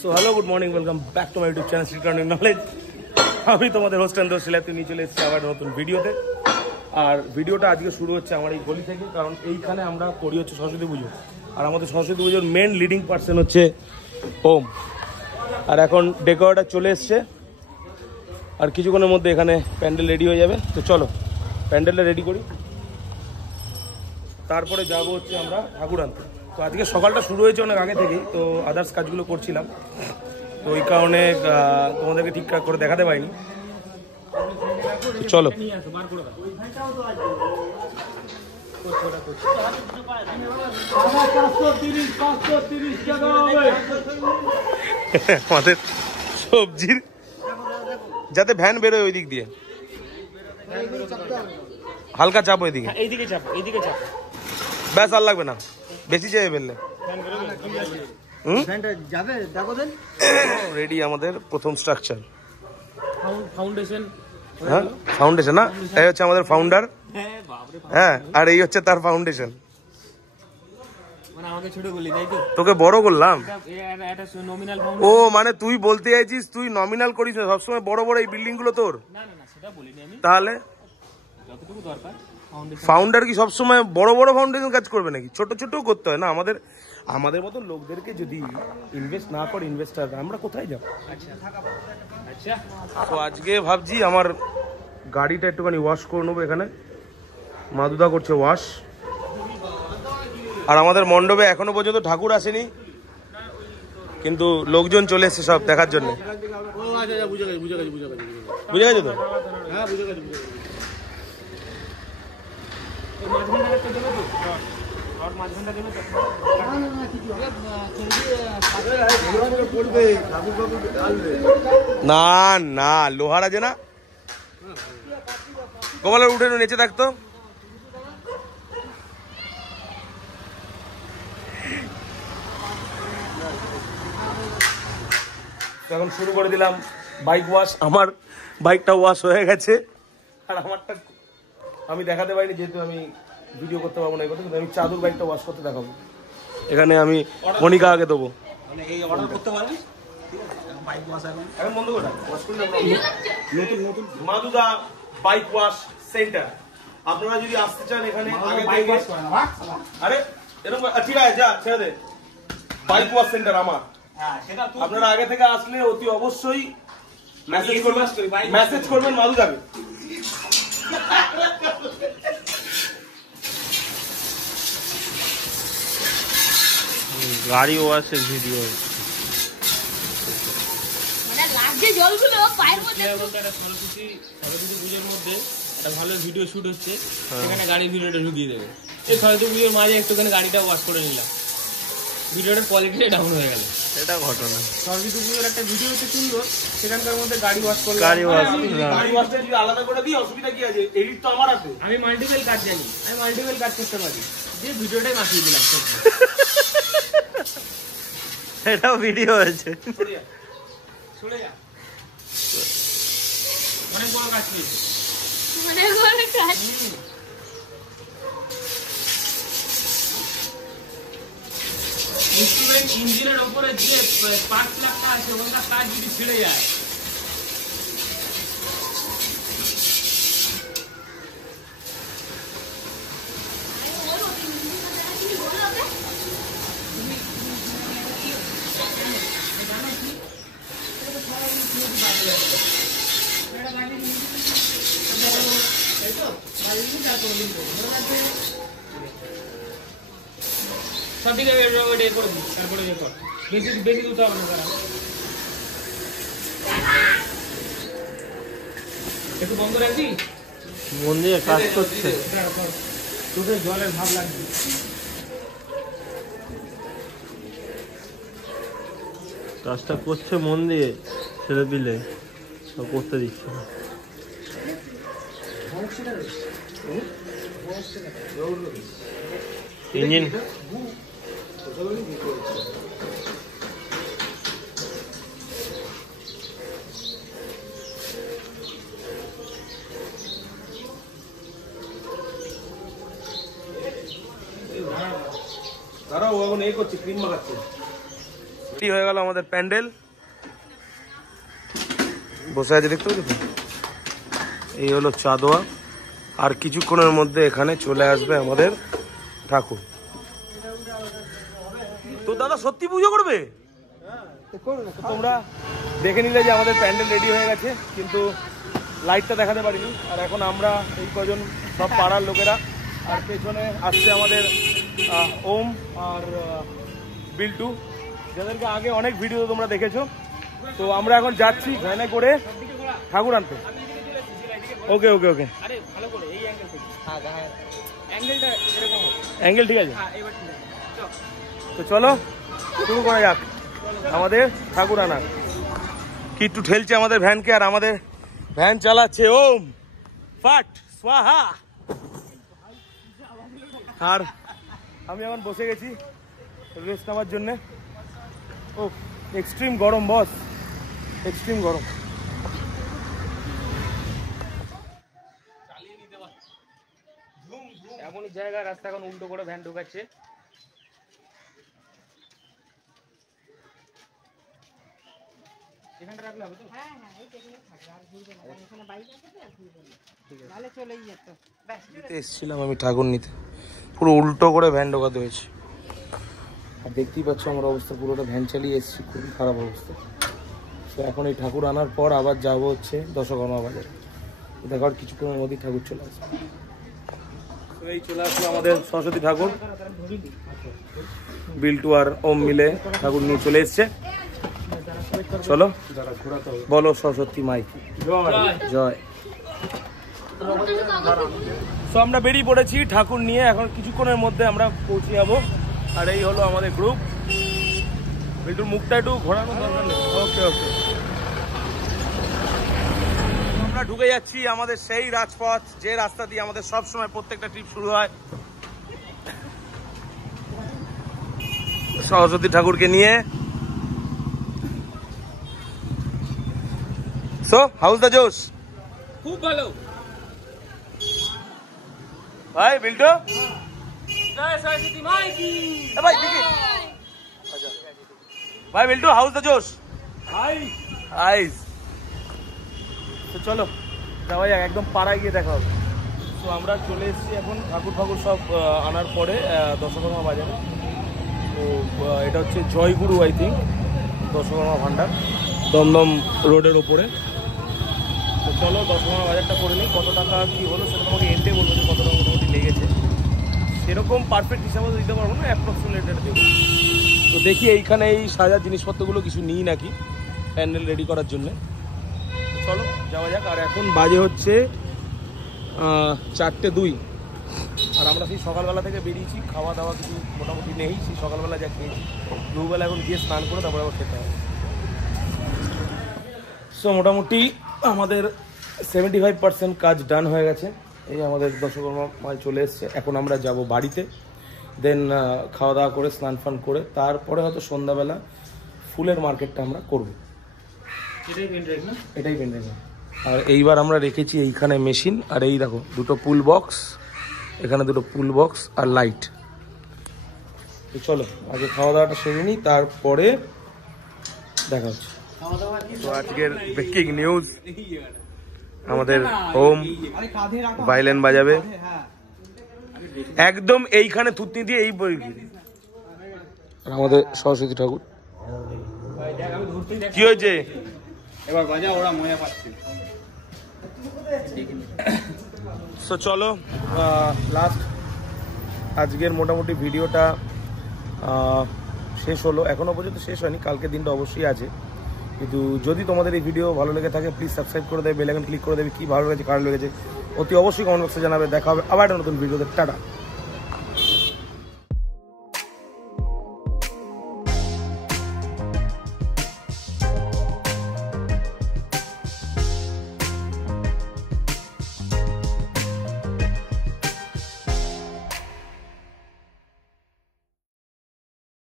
So hello good morning welcome back to my YouTube channel শ্রীকরণের knowledge. আমি তোমাদের host and শিলাতে নিয়ে চলে এসেছি আবার নতুন ভিডিওতে। আর ভিডিওটা আজকে শুরু হচ্ছে আমার এই গলি থেকে, কারণ এইখানে আমরা করি হচ্ছে সরস্বতী পুজো। আর আমাদের সরস্বতী পুজোর মেন লিডিং পার্সন হচ্ছে ওম। আর এখন ডেকোরেটর চলে এসছে, আর কিছুক্ষণের মধ্যে এখানে প্যান্ডেল রেডি হয়ে যাবে। তো চলো প্যান্ডেলটা রেডি করি, তারপরে যাবো হচ্ছে আমরা ঠাকুর আনতে। তো আজকে সকালটা শুরু হয়েছে অনেক আগে থেকেই, তো আদার্স কাজগুলো করছিলাম, তো ওই কারণে তোমাদেরকে ঠিকঠাক করে দেখাতে পারিনি। চলো আমাদের সবজির যাতে ভ্যান বেরোয় ওই দিক দিয়ে হালকা চাপ, ওইদিকে এইদিকে চাপ, এইদিকে চাপ, ব্যাস আর লাগবে না, বেশি চেয়ে ফেললে। রেডি আমাদের প্রথম স্ট্রাকচার, ফাউন্ডেশন। হ্যাঁ ফাউন্ডেশন না, এই হচ্ছে আমাদের ফাউন্ডার। হ্যাঁ, আর এই হচ্ছে তার ফাউন্ডেশন। তোকে বড় করলাম। ও মানে তুই বলতে চাইছিস তুই নমিনাল করিস না সবসময়, বড় বড় এই বিল্ডিং গুলো তোর? তাহলে ফাউন্ডার কি সবসময় বড় বড় ফাউন্ডেশন কাজ করবে নাকি? ছোট ছোট করতে হয় না? আমাদের মতো লোকদেরকে যদি ইনভেস্ট না করে ইনভেস্টার, আমরা কোথায় যাবো? তো আজকে ভাবছি আমার গাড়িটা একটুখানি ওয়াশ করে নেবো। এখানে মাদুদা করছে ওয়াশ। আর আমাদের মণ্ডপে এখনো পর্যন্ত ঠাকুর আসেনি, কিন্তু লোকজন চলে এসছে সব দেখার জন্য। বুঝে গেছে তো? না না, লোহার আছে না, গোপালের উঠে নিচে থাকতো। এখন শুরু করে দিলাম বাইক ওয়াশ। আমার বাইকটা ওয়াশ হয়ে গেছে, আর আমারটা আমি দেখাতে পারিনি যেহেতু আমি ভিডিও করতে পারবো না এই কথা, কিন্তু আমি চাদুর বাইকটা ওয়াশ করতে দেখাবো। এখানে আমি মনিকা আগে দেবো। মাদুদা বাইক ওয়াশ সেন্টার, আপনারা যদি আসতে চান এখানে আরে এরকম ঠিক আছে, যা ছেড়ে দে। বাইক ওয়াশ সেন্টার আমার, আপনারা আগে থেকে আসলে অতি অবশ্যই মেসেজ করবেন মাদুদাকে। গাড়ি ওয়াশের ভিডিও সরস্বতী পুজোর মধ্যে একটা ভালো ভিডিও শুট হচ্ছে, সেখানে গাড়ির ভিডিওটা ঢুকিয়ে দেবে। এই সরস্বতী পুজোর মাঝে একটুখানি গাড়িটা ওয়াশ করে নিলাম, ভিডিওটার কোয়ালিটিটা ডাউন হয়ে গেল। এটা ঘটনা। সরস্বতী পুজোর একটা ভিডিও হচ্ছে সুন্দর, সেখানকার মধ্যে গাড়ি ওয়াশ করলাম। গাড়ি ওয়াশটা যদি আলাদা করে দিই অসুবিধা কি আছে? এডিট তো আমার আছে, আমি মাল্টিপল কাজ জানি, আমি মাল্টিপল কাজ করতে পারি। যে ভিডিওটাই মাখিয়ে দিলাম। এটাও ভিডিও হয়েছে। অনেক বড় কাজ পেয়েছি, অনেক বড় কাজ। ইঞ্জিনের ওপরে যে 5 লাখ টাকা আছে, ওটা কাজ যদি ছিঁড়ে যায়, সব দিকে করে দিই, তারপরে বেশি বেশি দুটো হবে না। একটু বন্ধ রাখবি, মন দিয়ে কাজ করছে, তোকে জলের ভাব লাগবে। কাজটা করছে মন দিয়ে, ছেড়ে দিলে সব করতে দিচ্ছে না। ইঞ্জিন দাঁড়াও, এখন এই করছি, ক্রিম মাখাচ্ছে। হয়ে গেল আমাদের প্যান্ডেল, বসে আছে দেখতে পাচ্ছি। এই হলো চাঁদোয়া, আর কিছুক্ষণের মধ্যে এখানে চলে আসবে আমাদের ঠাকুর। তো দাদা সত্যি পুজো করবে? তোমরা দেখে নিলে যে আমাদের প্যান্ডেল রেডি হয়ে গেছে, কিন্তু লাইটটা দেখাতে পারিনি। আর এখন আমরা এই কজন সব পাড়ার লোকেরা, আর পেছনে আসছে আমাদের ওম আর বিল্টু, যাদেরকে আগে অনেক ভিডিও তোমরা দেখেছো। তো আমরা এখন যাচ্ছি ভ্যানে করে ঠাকুর আনতে। ওকে ওকে ওকে, অ্যাঙ্গেল ঠিক আছে। তো চলো শুরু করা যাক আমাদের ঠাকুর আনা। কি একটু ঠেলছে আমাদের ভ্যানকে, আর আমাদের ভ্যান চালাচ্ছে ওম ফাট স্বাহা। আর আমি এখন বসে গেছি রেস্ট নেওয়ার জন্যে। ও এক্সট্রিম গরম বস, এক্সট্রিম গরম। এমনই জায়গা, রাস্তা এখন উল্টো করে ভ্যান ঢুকাচ্ছে। এখানটা রাখলে হবে তো? হ্যাঁ হ্যাঁ, এই টেবিলে থাকবে, আর ঘুরবে না, এখানে বাইক আছে তো, আর ঘুরবে না। ঠিক আছে, তাহলে চলেই যেত। এসেছিলাম আমি ঠাকুর নিতে, পুরো উল্টো করে ভ্যান ঢোকাতে হয়েছে। আর দেখতেই পাচ্ছ আমার অবস্থা, পুরোটা ভ্যান চালিয়ে এসেছি, খুবই খারাপ অবস্থা। তো এখন এই ঠাকুর আনার পর আবার যাবো হচ্ছে দশকর্মা বাজারে। দেখো আর কিছুক্ষণের মধ্যেই ঠাকুর চলে আসবে। তো এই চলে আসলো আমাদের সরস্বতী ঠাকুর, বিল্টু আর ওম মিলে ঠাকুর নিয়ে চলে এসছে। চলো বলো সরস্বতী মাই জয়। তো আমরা বেরিয়ে পড়েছি ঠাকুর নিয়ে, এখন কিছুক্ষণের মধ্যে আমরা পৌঁছে যাবো। আর এই হলো আমাদের গ্রুপ। বিল্টুর মুখটা একটু ঘোরানো দরকার নেই। ওকে ওকে, আমরা ঢুকে যাচ্ছি আমাদের সেই রাজপথ, যে রাস্তা দিয়ে আমাদের সব সময় প্রত্যেকটা ট্রিপ শুরু হয়, সরস্বতী ঠাকুরকে নিয়ে। সো হাউস দ্য জোশ? খুব ভালো ভাই বিল্টু, জয় সরস্বতী মাই কি। ভাই দেখি, আচ্ছা ভাই বিল্টু, হাউস দ্য জোশ? হাই আইস। তো চলো যাওয়া যাক, একদম পাড়ায় গিয়ে দেখা হবে। তো আমরা চলে এসেছি এখন ঠাকুর ফাকুর সব আনার পরে দশকর্মা বাজারে। তো এটা হচ্ছে জয়গুরু আই থিঙ্ক, দশকর্মা ভান্ডার, দমদম রোডের ওপরে। তো চলো দশকর্মা বাজারটা করে নিই। কত টাকা কী হলো সেটা তোমাকে এন্ডে বলবো যে কত টাকা মোটামুটি লেগেছে। সেরকম পারফেক্ট হিসাবে দিতে পারবো না, অ্যাপ্রক্সিমেট এটা দেবো। তো দেখি এইখানে এই সাজার জিনিসপত্রগুলো কিছু নিই নাকি প্যান্ডেল রেডি করার জন্যে। চলো যাওয়া যাক। আর এখন বাজে হচ্ছে 4:02, আর আমরা সেই সকালবেলা থেকে বেরিয়েছি, খাওয়া দাওয়া কিছু মোটামুটি নেই। সেই সকালবেলা যা খেয়েছি, দুবেলা এখন গিয়ে স্নান করে তারপরে আবার খেতে হবে। সো মোটামুটি আমাদের 75% কাজ ডান হয়ে গেছে। এই আমাদের দশকর্মা মাল চলে এসছে। এখন আমরা যাব বাড়িতে, দেন খাওয়া দাওয়া করে স্নান ফান করে তারপরে হয়তো সন্ধ্যাবেলা ফুলের মার্কেটটা আমরা করবো। এটাই পেন ড্রাইভ। আর এইবার আমরা রেখেছি এইখানে মেশিন, আর এই দেখো দুটো পুল বক্স, এখানে দুটো পুল বক্স আর লাইট। তো চলো আগে খাওয়া দাওয়াটা সেরে নিই, তারপরে দেখা হচ্ছে। তো আজকের ব্রেকিং নিউজ, আমাদের হোম ভাইলেন বাজাবে একদম এইখানে থুতনি দিয়ে, এই বই। আর আমাদের সরস্বতী ঠাকুর কি হয়েছে এবার বাজা, ওরা মজা পাচ্ছে। সো চলো লাস্ট আজকের মোটামুটি ভিডিওটা শেষ হলো। এখনো পর্যন্ত শেষ হয়নি, কালকের দিনটা অবশ্যই আছে। কিন্তু যদি তোমাদের এই ভিডিও ভালো লেগে থাকে প্লিজ সাবস্ক্রাইব করে দেবে, বেল আইকন ক্লিক করে দেবে। কি ভালো লেগেছে, খারাপ লেগেছে অতি অবশ্যই কমেন্ট বক্সে জানাবে। দেখা হবে আবার একটা নতুন ভিডিওতে। টাটা।